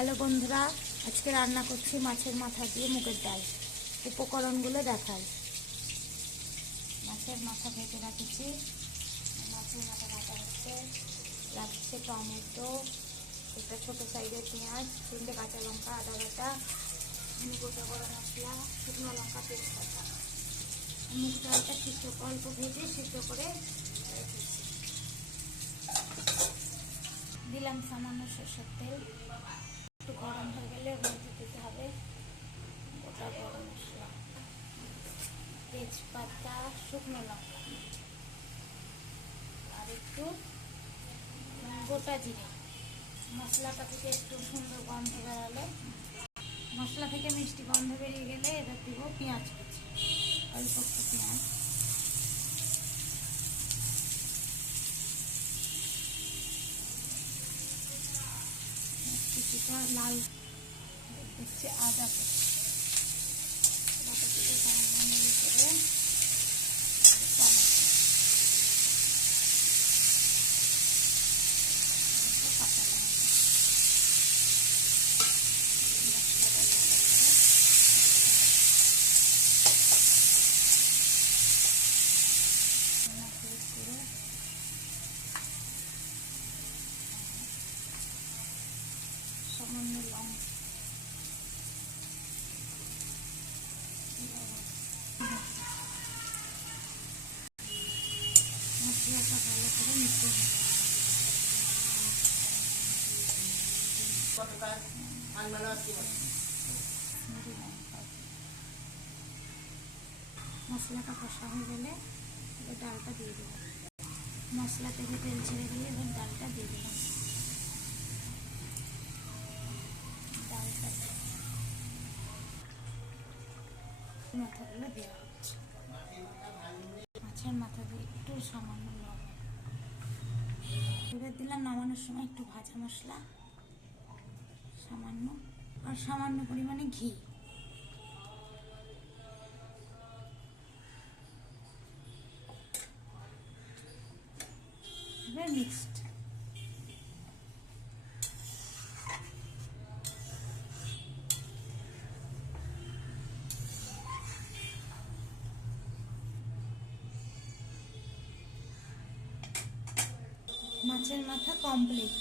Hello বন্ধুরা, আজকে রান্না করছি মাছের মাথা দিয়ে মুগের ডাল। উপকরণগুলো দেখাই। মাছের মাথা ভেজে রাখছি। মাছের মাথা কাটা হচ্ছে, লাগছে টমেটো, একটা ছোটো সাইজের পেঁয়াজ, 3টে কাঁচা লঙ্কা, আদা বাটা, গোটা গরম মশলা, শুকনো লঙ্কা, তেজপাতা। মুগ ডালটা অল্প ভেজে সিদ্ধ করে রেখেছি। দিলাম সামান্য সরষের তেল, একটু গরম হয়ে গেলে এর মধ্যে দিতে হবে গোটা গরম মশলা, তেজপাতা, শুকনো লঙ্কা আর একটু গোটা জিরে। মশলাটা থেকে একটু সুন্দর গন্ধ বেরালে, মশলা থেকে মিষ্টি গন্ধ বেরিয়ে গেলে এবার দিব পেঁয়াজ কুচি, অল্প একটু পেঁয়াজ, কিছুটা লাল হচ্ছে আদা কুচি, থেকে সামান্য নেড়ে করে সামান্য লঙ্কা, মশলাটা ভালো করে মিশিয়ে নেব। মশলাটা কষা হয়ে গেলে এবার ডালটা দিয়ে দেবো। মশলা থেকে তেল ছেড়ে দিয়ে এবার ডালটা দিয়ে দিলাম। ডালটা মাথাগুলো দেওয়া হচ্ছে। মাছের মাথা দিয়ে একটু সামান্য লবণ, এবার দিলাম নামানোর সময় একটু ভাজা মশলা সামান্য, আর সামান্য পরিমাণে ঘি। এবার মিক্সড। মাছের মাথা কমপ্লিট।